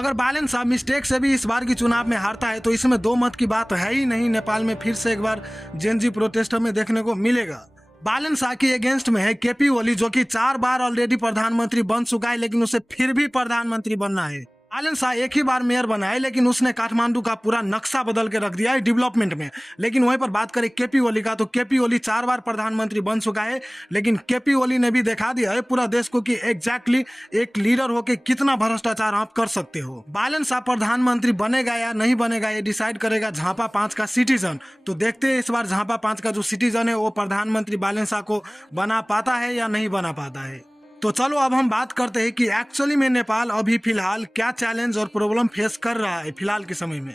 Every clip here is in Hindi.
अगर बालन साहब मिस्टेक से भी इस बार की चुनाव में हारता है तो इसमें दो मत की बात है ही नहीं, नेपाल में फिर से एक बार जेनजी प्रोटेस्ट हमें देखने को मिलेगा। बालन शाह के अगेंस्ट में है केपी ओली, जो कि 4 बार ऑलरेडी प्रधानमंत्री बन चुका है, लेकिन उसे फिर भी प्रधानमंत्री बनना है। बालन शाह एक ही बार मेयर बना है, लेकिन उसने काठमांडू का पूरा नक्शा बदल के रख दिया है डेवलपमेंट में। लेकिन वहीं पर बात करें केपी ओली का, तो केपी ओली 4 बार प्रधानमंत्री बन चुका है, लेकिन केपी ओली ने भी दिखा दिया है पूरा देश को कि एग्जैक्टली एक लीडर होकर कितना भ्रष्टाचार आप कर सकते हो। बालन शाह प्रधानमंत्री बनेगा या नहीं बनेगा ये डिसाइड करेगा झापा 5 का सिटीजन। तो देखते हैं इस बार झापा 5 का जो सिटीजन है वो प्रधानमंत्री बालन शाह को बना पाता है या नहीं बना पाता है। तो चलो अब हम बात करते हैं कि एक्चुअली में नेपाल अभी फिलहाल क्या चैलेंज और प्रॉब्लम फेस कर रहा है फिलहाल के समय में।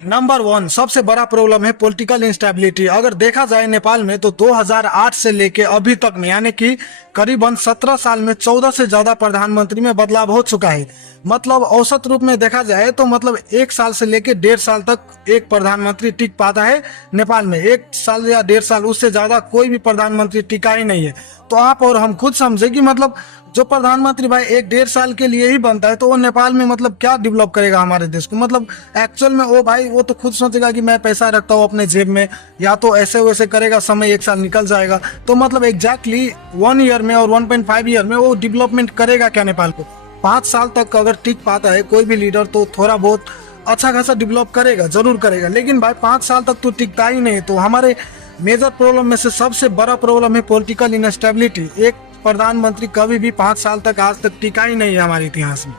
नंबर 1 सबसे बड़ा प्रॉब्लम है पॉलिटिकल इंस्टेबिलिटी। अगर देखा जाए नेपाल में तो 2008 से लेके अभी तक में यानी कि करीबन 17 साल में 14 से ज्यादा प्रधानमंत्री में बदलाव हो चुका है। मतलब औसत रूप में देखा जाए तो मतलब 1 साल से लेके 1.5 साल तक एक प्रधानमंत्री टिक पाता है नेपाल में। 1 साल या 1.5 साल, उससे ज्यादा कोई भी प्रधानमंत्री टिका ही नहीं है। तो आप और हम खुद समझे कि मतलब जो प्रधानमंत्री भाई 1-1.5 साल के लिए ही बनता है तो वो नेपाल में मतलब क्या डेवलप करेगा हमारे देश को। मतलब एक्चुअल में वो भाई वो तो खुद सोचेगा कि मैं पैसा रखता हूँ अपने जेब में, या तो ऐसे वैसे करेगा, समय 1 साल निकल जाएगा। तो मतलब एग्जैक्टली 1 ईयर में और 1.5 ईयर में वो डेवलपमेंट करेगा क्या नेपाल को। 5 साल तक अगर टिक पाता है कोई भी लीडर तो थोड़ा बहुत अच्छा खासा डेवलप करेगा, जरूर करेगा। लेकिन भाई 5 साल तक तो टिकता ही नहीं। तो हमारे मेजर प्रॉब्लम में से सबसे बड़ा प्रॉब्लम है पॉलिटिकल इनस्टेबिलिटी। एक प्रधानमंत्री कभी भी 5 साल तक आज तक टिका ही नहीं है हमारे इतिहास में।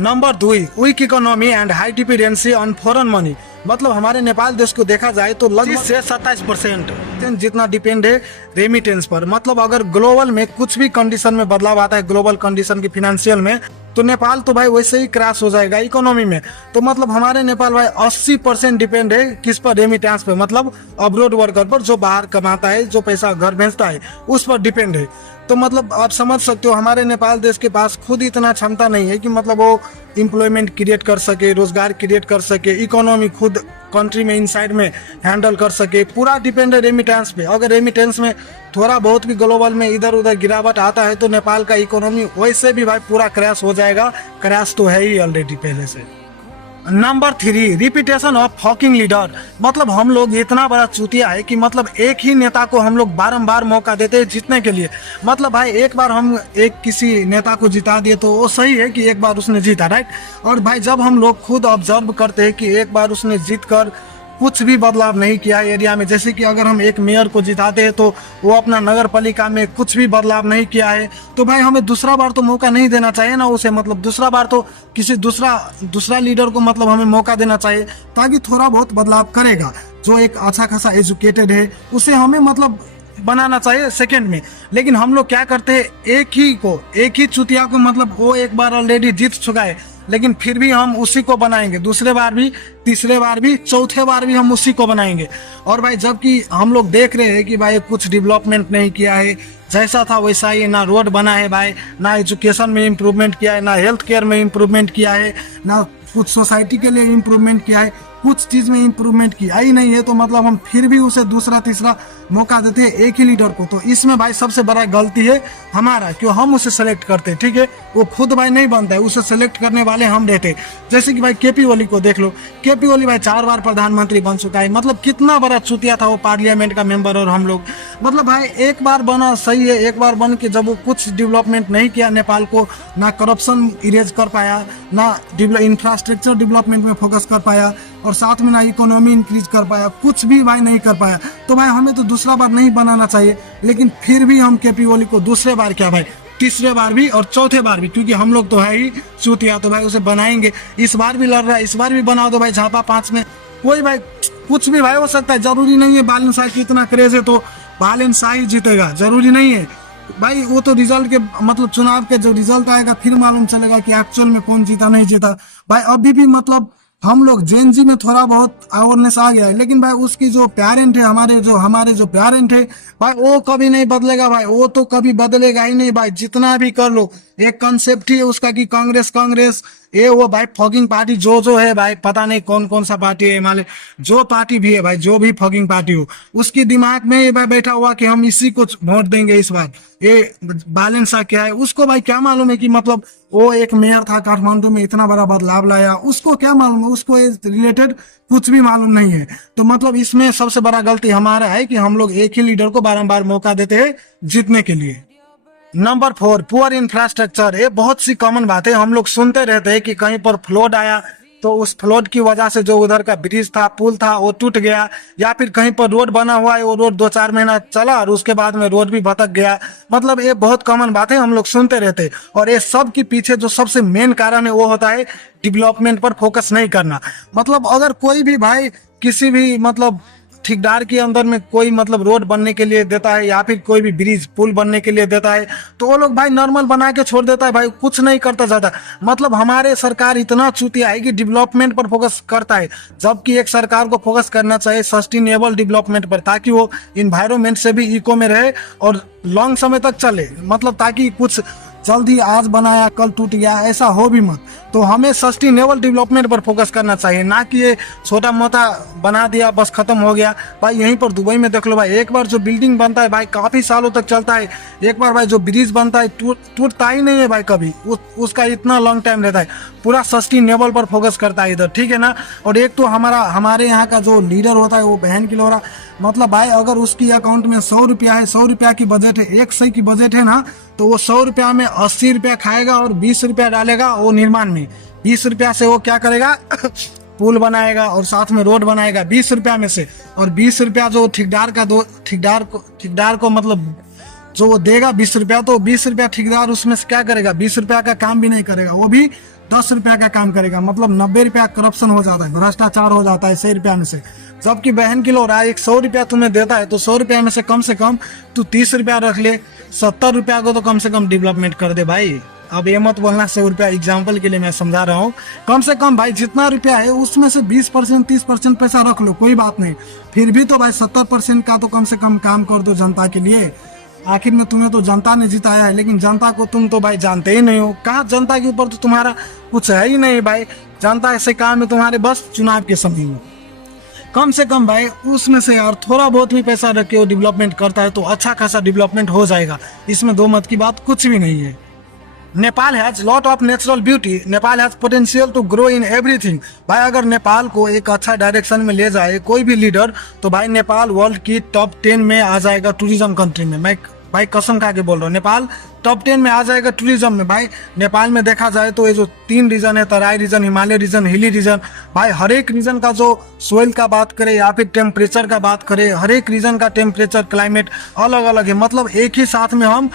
Number 2 weak economy and high dependency on foreign money. मतलब हमारे नेपाल देश को देखा जाए तो लगभग से 27% जितना डिपेंड है रेमिटेंस पर। मतलब अगर ग्लोबल में कुछ भी कंडीशन में बदलाव आता है, ग्लोबल कंडीशन की फिनेंशियल में, तो नेपाल तो भाई वैसे ही क्रैश हो जाएगा इकोनॉमी में। तो मतलब हमारे नेपाल भाई 80% डिपेंड है किस पर, रेमिटेंस पे, मतलब अब्रोड वर्कर पर, जो बाहर कमाता है, जो पैसा घर भेजता है, उस पर डिपेंड है। तो मतलब आप समझ सकते हो हमारे नेपाल देश के पास खुद इतना क्षमता नहीं है कि मतलब वो एम्प्लॉयमेंट क्रिएट कर सके, रोजगार क्रिएट कर सके, इकोनॉमी खुद कंट्री में इनसाइड में हैंडल कर सके। पूरा डिपेंड है रेमिटेंस पे। अगर रेमिटेंस में थोड़ा बहुत भी ग्लोबल में इधर उधर गिरावट आता है तो नेपाल का इकोनॉमी वैसे भी भाई पूरा क्रैश हो जाएगा। क्रैश तो है ही ऑलरेडी पहले से। Number 3 repetition of fucking leader. मतलब हम लोग इतना बड़ा चूतिया है कि मतलब एक ही नेता को हम लोग बारंबार मौका देते हैं जीतने के लिए। मतलब भाई एक बार हम एक किसी नेता को जिता दिए तो वो सही है कि एक बार उसने जीता, राइट। और भाई जब हम लोग खुद ऑब्जर्व करते हैं कि एक बार उसने जीत कर कुछ भी बदलाव नहीं किया एरिया में, जैसे कि अगर हम एक मेयर को जिताते हैं तो वो अपना नगर पालिका में कुछ भी बदलाव नहीं किया है, तो भाई हमें दूसरा बार तो मौका नहीं देना चाहिए ना उसे। मतलब दूसरा बार तो किसी दूसरा लीडर को मतलब हमें मौका देना चाहिए ताकि थोड़ा बहुत बदलाव करेगा। जो एक अच्छा खासा एजुकेटेड है उसे हमें मतलब बनाना चाहिए सेकंड में। लेकिन हम लोग क्या करते हैं, एक ही चुतिया को, मतलब वो एक बार ऑलरेडी जीत चुका है लेकिन फिर भी हम उसी को बनाएंगे, दूसरे बार भी, तीसरे बार भी, चौथे बार भी हम उसी को बनाएंगे। और भाई जबकि हम लोग देख रहे हैं कि भाई कुछ डेवलपमेंट नहीं किया है, जैसा था वैसा ही, ना रोड बना है भाई, ना एजुकेशन में इम्प्रूवमेंट किया है, ना हेल्थ केयर में इम्प्रूवमेंट किया है, ना कुछ सोसाइटी के लिए इम्प्रूवमेंट किया है, कुछ चीज में इम्प्रूवमेंट किया ही नहीं है। तो मतलब हम फिर भी उसे दूसरा तीसरा मौका देते हैं एक ही लीडर को। तो इसमें भाई सबसे बड़ा गलती है हमारा, क्यों हम उसे सेलेक्ट करते हैं, ठीक है। वो खुद भाई नहीं बनता है, उसे सेलेक्ट करने वाले हम रहते। जैसे कि भाई केपी ओली को देख लो, केपी ओली भाई 4 बार प्रधानमंत्री बन चुका है। मतलब कितना बड़ा चुतिया था वो पार्लियामेंट का मेंबर। और हम लोग मतलब भाई एक बार बना सही है, एक बार बन के जब वो कुछ डेवलपमेंट नहीं किया नेपाल को, ना करप्शन इरेज कर पाया, ना इंफ्रास्ट्रक्चर डेवलपमेंट में फोकस कर पाया, और साथ में ना इकोनॉमी इंक्रीज कर पाया, कुछ भी भाई नहीं कर पाया। तो भाई हमें तो दूसरा बार नहीं बनाना चाहिए। लेकिन फिर भी हम केपी ओली को दूसरे बार क्या भाई, तीसरे बार भी और चौथे बार भी, क्योंकि हम लोग तो है ही चूतिया, तो भाई उसे बनाएंगे। इस बार भी लड़ रहा है, इस बार भी बना दो भाई झापा 5 में। कोई भाई कुछ भी भाई हो सकता है, जरूरी नहीं है बालन शाह की इतना क्रेज है तो बालन शाह ही जीतेगा, जरूरी नहीं है भाई। वो तो रिजल्ट के मतलब चुनाव के जो रिजल्ट आएगा फिर मालूम चलेगा कि एक्चुअल में कौन जीता नहीं जीता। भाई अभी भी मतलब हम लोग जेएनजी में थोड़ा बहुत अवेयरनेस आ गया है, लेकिन भाई उसकी जो पेरेंट है, हमारे जो पेरेंट है भाई, वो कभी नहीं बदलेगा भाई, वो तो कभी बदलेगा ही नहीं भाई। जितना भी कर लो, एक कंसेप्ट ही है उसका कि कांग्रेस कांग्रेस, ये वो भाई फॉगिंग पार्टी जो है भाई, पता नहीं कौन कौन सा पार्टी है हिमालय, जो पार्टी भी है भाई, जो भी फॉगिंग पार्टी हो, उसकी दिमाग में ये भाई बैठा हुआ कि हम इसी को वोट देंगे इस बार। ये बालन शाह क्या है, उसको भाई क्या मालूम है कि मतलब वो एक मेयर था काठमांडू में, इतना बड़ा बदलाव लाया, उसको क्या मालूम है, उसको रिलेटेड कुछ भी मालूम नहीं है। तो मतलब इसमें सबसे बड़ा गलती हमारा है कि हम लोग एक ही लीडर को बारंबार मौका देते हैं जीतने के लिए। Number 4, poor infrastructure. ये बहुत सी कॉमन बात है, हम लोग सुनते रहते हैं कि कहीं पर फ्लड आया तो उस फ्लड की वजह से जो उधर का ब्रिज था, पुल था, वो टूट गया, या फिर कहीं पर रोड बना हुआ है, वो रोड 2-4 महीना चला और उसके बाद में रोड भी भटक गया। मतलब ये बहुत कॉमन बात है, हम लोग सुनते रहते हैं। और ये सब के पीछे जो सबसे मेन कारण है वो होता है डेवलपमेंट पर फोकस नहीं करना। मतलब अगर कोई भी भाई किसी भी मतलब ठेकेदार के अंदर में कोई मतलब रोड बनने के लिए देता है, या फिर कोई भी ब्रिज पुल बनने के लिए देता है, तो वो लोग भाई नॉर्मल बना के छोड़ देता है भाई, कुछ नहीं करता ज्यादा। मतलब हमारे सरकार इतना चूतिया है कि डेवलपमेंट पर फोकस करता है, जबकि एक सरकार को फोकस करना चाहिए सस्टेनेबल डेवलपमेंट पर, ताकि वो इन्वायरमेंट से भी इको में रहे और लॉन्ग समय तक चले। मतलब ताकि कुछ जल्दी आज बनाया कल टूट गया ऐसा हो भी मत। तो हमें सस्टेनेबल डेवलपमेंट पर फोकस करना चाहिए, ना कि ये छोटा मोटा बना दिया बस खत्म हो गया। भाई यहीं पर दुबई में देख लो भाई, एक बार जो बिल्डिंग बनता है भाई काफी सालों तक चलता है, एक बार भाई जो ब्रिज बनता है टूटता ही नहीं है भाई कभी, उसका इतना लॉन्ग टाइम रहता है। पूरा सस्टेनेबल पर फोकस करता है इधर, ठीक है ना। और एक तो हमारे यहाँ का जो लीडर होता है वो बहन की लोरा, मतलब भाई अगर उसकी अकाउंट में 100 रुपया है, 100 रुपया की बजट है, 100 की बजट है ना, तो वो 100 रुपया में 80 रुपया खाएगा और 20 रुपया डालेगा वो निर्माण में। 20 रुपया से वो क्या करेगा पुल बनाएगा और साथ में रोड बनाएगा 20 रुपया में से। और 20 रुपया जो ठेकेदार को मतलब जो वो देगा 20 रुपया, तो 20 रुपया ठेकेदार उसमें से क्या करेगा, 20 रुपया का काम भी नहीं करेगा, वो भी 10 रुपया का काम करेगा। मतलब 90 रुपया करप्शन हो जाता है, भ्रष्टाचार हो जाता है 100 रुपया में से। जबकि बहन की लोग एक 100 रुपया तुम्हें देता है, तो 100 रुपया में से कम तू 30 रुपया रख ले, 70 रुपया को तो कम से कम डेवलपमेंट कर दे भाई। अब ये मत बोलना 100 रुपया, एग्जाम्पल के लिए मैं समझा रहा हूँ। कम से कम भाई जितना रुपया है उसमें से 20% 30% पैसा रख लो, कोई बात नहीं। फिर भी तो भाई 70% का तो कम से कम काम कर दो जनता के लिए। आखिर में तुम्हें तो जनता ने जिताया है, लेकिन जनता को तुम तो भाई जानते ही नहीं हो। कहाँ जनता के ऊपर तो तुम्हारा कुछ है ही नहीं भाई, जनता ऐसे काम है तुम्हारे बस चुनाव के समय में। कम से कम भाई उसमें से यार थोड़ा बहुत भी पैसा रख के वो डेवलपमेंट करता है तो अच्छा खासा डेवलपमेंट हो जाएगा, इसमें दो मत की बात कुछ भी नहीं है। Nepal has lot of natural beauty, Nepal has potential to grow in everything. भाई अगर नेपाल को एक अच्छा डायरेक्शन में ले जाए कोई भी लीडर, तो भाई नेपाल वर्ल्ड की टॉप 10 में आ जाएगा टूरिज्म कंट्री में। मैं भाई कसम खा के बोल रहा हूँ, नेपाल टॉप 10 में आ जाएगा टूरिज्म में। भाई नेपाल में देखा जाए तो ये जो 3 रीजन है, Terai region, Himalaya region, hilly region, भाई हर एक रीजन का जो सोइल का बात करें या फिर टेम्परेचर का बात करें, हर एक रीजन का टेम्परेचर क्लाइमेट अलग अलग है। मतलब एक ही साथ में हम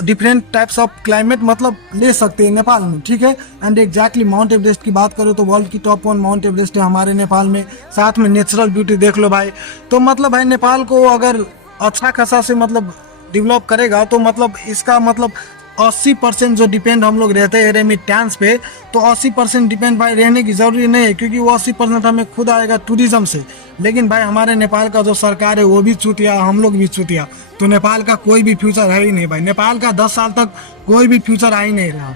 डिफरेंट टाइप्स ऑफ क्लाइमेट मतलब ले सकते हैं नेपाल में, ठीक है। एंड एग्जैक्टली माउंट एवरेस्ट की बात करें तो वर्ल्ड की टॉप 1 माउंट एवरेस्ट है हमारे नेपाल में, साथ में नेचुरल ब्यूटी देख लो भाई। तो मतलब भाई नेपाल को अगर अच्छा खासा से मतलब डेवलप करेगा तो मतलब इसका मतलब 80% जो डिपेंड हम लोग रहते हैं रेमिटेंस पे, तो 80% डिपेंड भाई रहने की जरूरी नहीं है, क्योंकि वो 80% हमें खुद आएगा टूरिज्म से। लेकिन भाई हमारे नेपाल का जो सरकार है वो भी चूतिया, हम लोग भी चूतिया, तो नेपाल का कोई भी फ्यूचर है ही नहीं भाई। नेपाल का 10 साल तक कोई भी फ्यूचर आ ही नहीं रहा।